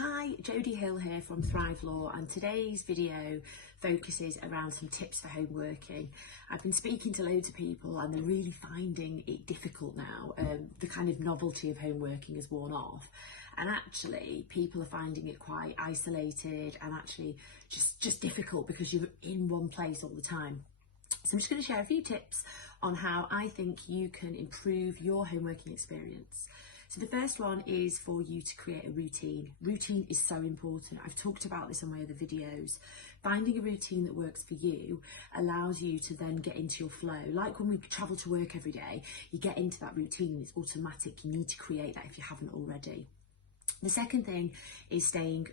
Hi, Jodie Hill here from Thrive Law, and today's video focuses around some tips for home working. I've been speaking to loads of people and they're really finding it difficult now. The kind of novelty of home working has worn off, and actually people are finding it quite isolated and actually just difficult because you're in one place all the time. So I'm just going to share a few tips on how I think you can improve your home working experience. So the first one is for you to create a routine. Routine is so important. I've talked about this on my other videos. Finding a routine that works for you allows you to then get into your flow. Like when we travel to work every day, you get into that routine, it's automatic. You need to create that if you haven't already. The second thing is staying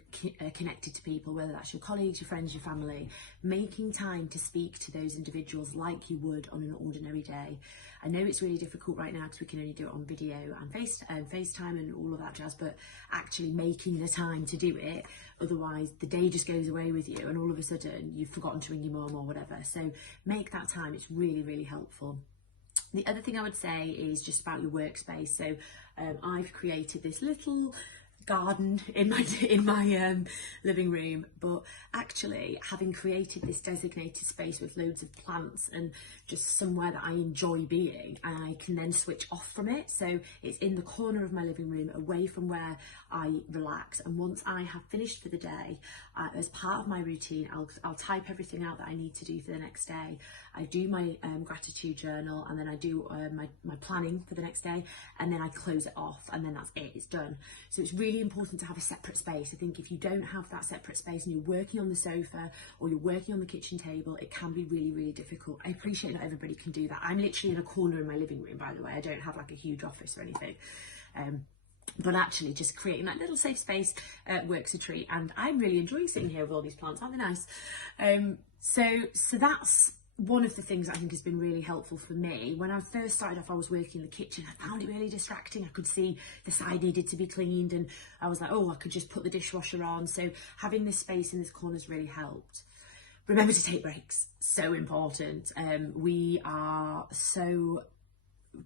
connected to people, whether that's your colleagues, your friends, your family, making time to speak to those individuals like you would on an ordinary day. I know it's really difficult right now because we can only do it on video and FaceTime and all of that jazz, but actually making the time to do it, otherwise the day just goes away with you and all of a sudden you've forgotten to ring your mum or whatever. So make that time, it's really, really helpful. The other thing I would say is just about your workspace. So I've created this little garden in my living room, but actually having created this designated space with loads of plants and just somewhere that I enjoy being, and I can then switch off from it. So it's in the corner of my living room away from where I relax, and once I have finished for the day, as part of my routine, I'll type everything out that I need to do for the next day. I do my gratitude journal, and then I do my planning for the next day, and then I close it off, and then that's it, it's done. So it's really important to have a separate space. I think if you don't have that separate space and you're working on the sofa or you're working on the kitchen table, it can be really, really difficult. I appreciate not everybody can do that. I'm literally in a corner in my living room, by the way. I don't have like a huge office or anything. But actually just creating that little safe space works a treat, and I'm really enjoying sitting here with all these plants, aren't they nice? So that's one of the things I think has been really helpful for me. When I first started off, I was working in the kitchen. I found it really distracting. I could see the side needed to be cleaned and I was like, oh, I could just put the dishwasher on. So having this space in this corner has really helped. Remember to take breaks, so important. We are so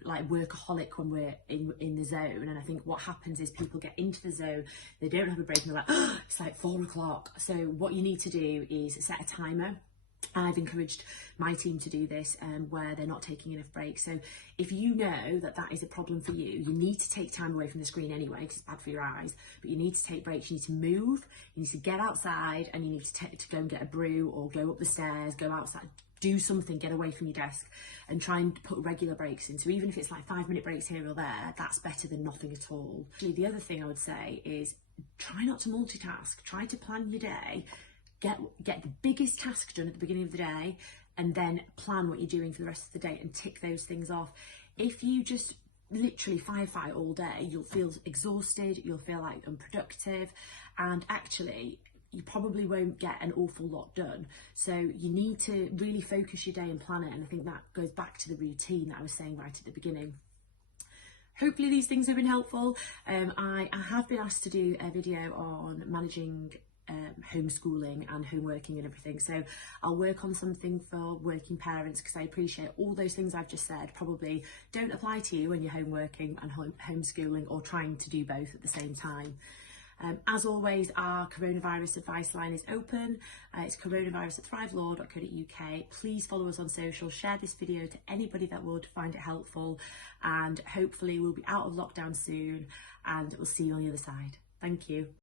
like workaholic when we're in the zone, and I think what happens is people get into the zone, they don't have a break and they're like, oh, it's like 4 o'clock. So what you need to do is set a timer. I've encouraged my team to do this where they're not taking enough breaks. So if you know that that is a problem for you, you need to take time away from the screen anyway because it's bad for your eyes, but you need to take breaks. You need to move, you need to get outside, and you need to go and get a brew or go up the stairs, go outside, do something, get away from your desk and try and put regular breaks in. So even if it's like 5-minute breaks here or there, that's better than nothing at all. Actually, the other thing I would say is try not to multitask. Try to plan your day. Get the biggest task done at the beginning of the day, and then plan what you're doing for the rest of the day and tick those things off. If you just literally firefight all day, you'll feel exhausted, you'll feel like unproductive, and actually you probably won't get an awful lot done. So you need to really focus your day and plan it, and I think that goes back to the routine that I was saying right at the beginning. Hopefully these things have been helpful. I have been asked to do a video on managing homeschooling and home working and everything, so I'll work on something for working parents, because I appreciate all those things I've just said probably don't apply to you when you're home working and homeschooling or trying to do both at the same time. As always, our coronavirus advice line is open. It's coronavirus@thrivelaw.co.uk. Please follow us on social, share this video to anybody that would find it helpful, and hopefully we'll be out of lockdown soon and we'll see you on the other side. Thank you.